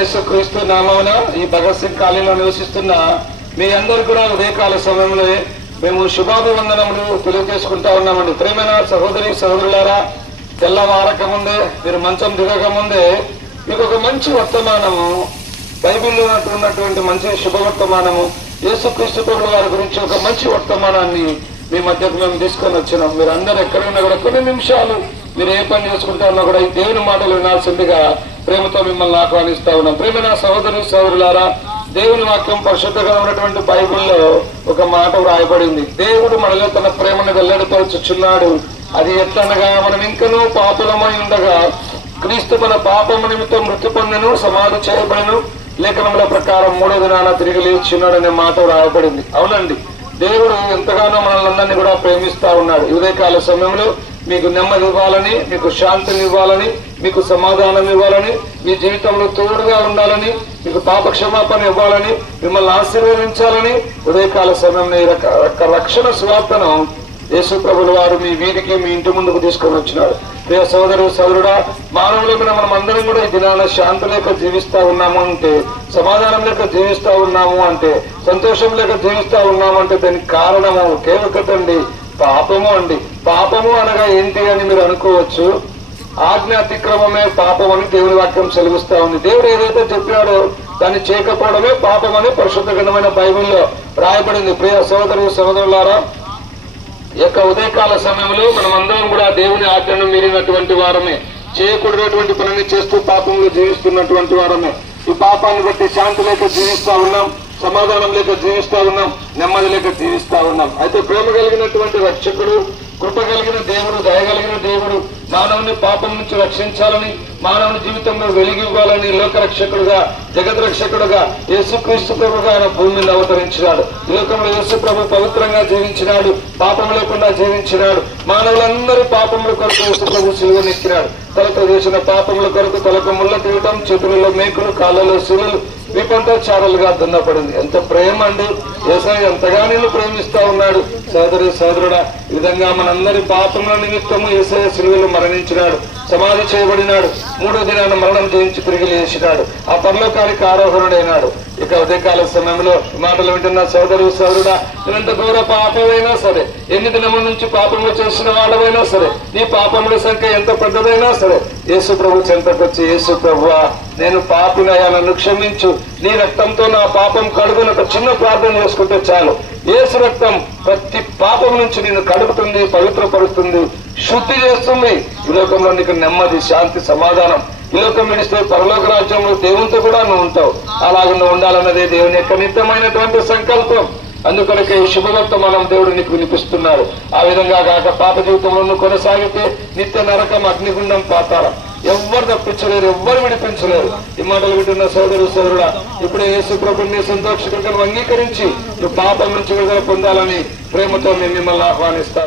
యేసుక్రీస్తు నామమున ఈ భగత్ సింగ్ కాలనీలో నివసిస్తున్న మీ అందరు కూడా ఉదయకాల సమయంలో మేము శుభాభివందనములు తెలియజేసుకుంటా ఉన్నామండి. ప్రేమైన సహోదరి సహోదరులారా, తెల్లవారక ముందే మీరు మంచం దిగక ముందే మీకు ఒక మంచి వర్తమానము, బైబిల్లో ఉన్నటువంటి మంచి శుభవర్తమానము, యేసుక్రీస్తు ప్రభువు వారి గురించి ఒక మంచి వర్తమానాన్ని మీ మధ్యకు మేము తీసుకొని వచ్చినాం. మీరు అందరూ ఎక్కడైనా కూడా కొన్ని నిమిషాలు మీరు ఏ పని చేసుకుంటా ఉన్నా కూడా ఈ దేవుని మాటలు వినాల్సిందిగా ప్రేమతో మిమ్మల్ని ఆహ్వానిస్తా ఉన్నాం. ప్రేమైన సహోదరి సహోదరులారా, దేవుని వాక్యం పరిశుద్ధంగా ఉన్నటువంటి బైబిల్లో ఒక మాట వ్రాయబడింది. దేవుడు మనలో తన ప్రేమను వెల్లడిపరచుచున్నాడు. అది ఎట్లనగా, మనం ఇంకనూ పాపులమై ఉండగా క్రీస్తు మన పాపము నిమిత్తం మృతి పొందెను, సమాధి చేయబడను, లేఖనముల ప్రకారం 3వ దినాన తిరిగి లేచున్నాడు అనే మాట వ్రాయబడింది. అవునండి, దేవుడు ఎంతగానో మనల్ని అందరినీ కూడా ప్రేమిస్తా ఉన్నాడు. ఉదయకాల సమయంలో మీకు నెమ్మది ఇవ్వాలని, మీకు శాంతిని ఇవ్వాలని, మీకు సమాధానం ఇవ్వాలని, మీ జీవితంలో తోడుగా ఉండాలని, మీకు పాప క్షమాపణ ఇవ్వాలని, మిమ్మల్ని ఆశీర్వదించాలని ఉదయకాల సమయంలో ఈ రక్షణ సువార్తను యేసు ప్రభుల వారు మీ వీధికి, మీ ఇంటి ముందుకు తీసుకొని వచ్చినాడు. ప్రియ సోదరు సోదరుడా, మానవులకు మనం అందరం కూడా ఈ దినాన శాంతి లేక జీవిస్తా ఉన్నాము అంటే, సమాధానం లేక జీవిస్తా ఉన్నాము అంటే, సంతోషం లేక జీవిస్తా ఉన్నాము అంటే దానికి కారణము కేవకటండి పాపము అండి. పాపము అనగా ఏంటి అని మీరు అనుకోవచ్చు. ఆజ్ఞ అతిక్రమమే పాపం అని దేవుని వాక్యం సెలవిస్తా ఉంది. దేవుడు ఏదైతే చెప్పాడో దాన్ని చేయకపోవడమే పాపం అని పరిశుద్ధ గ్రంథమైన బైబిల్లో రాయబడింది. ప్రియ సోదరు సోదరులారా, ఈ యొక్క ఉదయకాల సమయంలో మనం అందరం కూడా దేవుని ఆజ్ఞను మీరినటువంటి వారమే, చేయకూడనటువంటి పనిని చేస్తూ పాపంలో జీవిస్తున్నటువంటి వారమే. ఈ పాపాన్ని బట్టి శాంతి లేక జీవిస్తా ఉన్నాం, సమాధానం లేక జీవిస్తా ఉన్నాం, నెమ్మది లేక జీవిస్తా ఉన్నాం. అయితే ప్రేమ కలిగినటువంటి రక్షకుడు, కృప కలిగిన దేవుడు, దయగలిగిన దేవుడు మానవుని పాపం నుంచి రక్షించాలని, మానవుని జీవితంలో వెలిగి ఇవ్వాలని లోక రక్షకుడుగా, జగత్ రక్షకుడుగా యేసుక్రీస్తు ప్రభుగా ఆయన భూమి మీద అవతరించినాడు. ఈ లోకంలో యేసు ప్రభు పవిత్రంగా జీవించినాడు, పాపం లేకుండా జీవించినాడు. మానవులందరూ పాపముల కొరకు యేసు ప్రభు సిలువనెక్కినాడు. తలతో చేసిన పాపముల కొరకు తలకు ముళ్ళ తీయటం, చేతులలో మేకులు, కాళ్ళలో శిలులు, వీపంతా చారలుగా దున్నపడింది. ఎంత ప్రేమ అండి! యేసయ్య ఎంతగా నిన్ను ప్రేమిస్తా ఉన్నాడు. సోదరి సోదరుడా, ఈ విధంగా మనందరి పాపముల నిమిత్తము యేసయ్య సిలువలో మరణించినాడు, సమాధి చేయబడినాడు, 3వ దినాన మరణం జయించి తిరిగి లేచినాడు, ఆ పరలోకానికి ఆరోహణుడైనాడు. ఇక ఉదయకాల సమయంలో మాటలు వింటున్న సోదరు సోదరుడా, ఎంత ఘోర పాపమైనా సరే, ఎన్ని దినముల నుంచి పాపములు చేసిన వాళ్ళమైనా సరే, నీ పాపముల సంఖ్య ఎంత పెద్దదైనా సరే, యేసు ప్రభు చెంతకొచ్చి, యేసు ప్రభువా నేను పాపినయ్యా, నన్ను క్షమించు, నీ రక్తంతో నా పాపం కడుగుని ఒక చిన్న ప్రార్థన చేసుకుంటే చాలు. యేసు రక్తం ప్రతి పాపం నుంచి నిన్ను కడుగుతుంది, పవిత్రపరుస్తుంది, శుద్ధి చేస్తుంది. ఈ లోకంలో నీకు నెమ్మది, శాంతి, సమాధానం. ఈ లోకం విడిస్తే పరలోక రాజ్యంలో దేవునితో కూడా నువ్వు ఉంటావు. అలాగే నువ్వు ఉండాలన్నదే దేవుని యొక్క నిత్యమైనటువంటి సంకల్పం. అందుకొనకే ఈ శుభవర్తమానం దేవుడు నీకు వినిపిస్తున్నాడు. ఆ విధంగా కాక పాప జీవితంలో నువ్వు కొనసాగితే నిత్య నరకం, అగ్నిగుండం, పాతాళం ఎవ్వరు తప్పించలేరు, ఎవ్వరు విడిపించలేరు. ఈ మాటలు వింటున్న సోదరు సోదరుడా, ఇప్పుడే యేసు ప్రభుని సంతోషకరంగా అంగీకరించి నువ్వు పాపం నుంచి విడుదల పొందాలని ప్రేమతో మేము మిమ్మల్ని ఆహ్వానిస్తాం.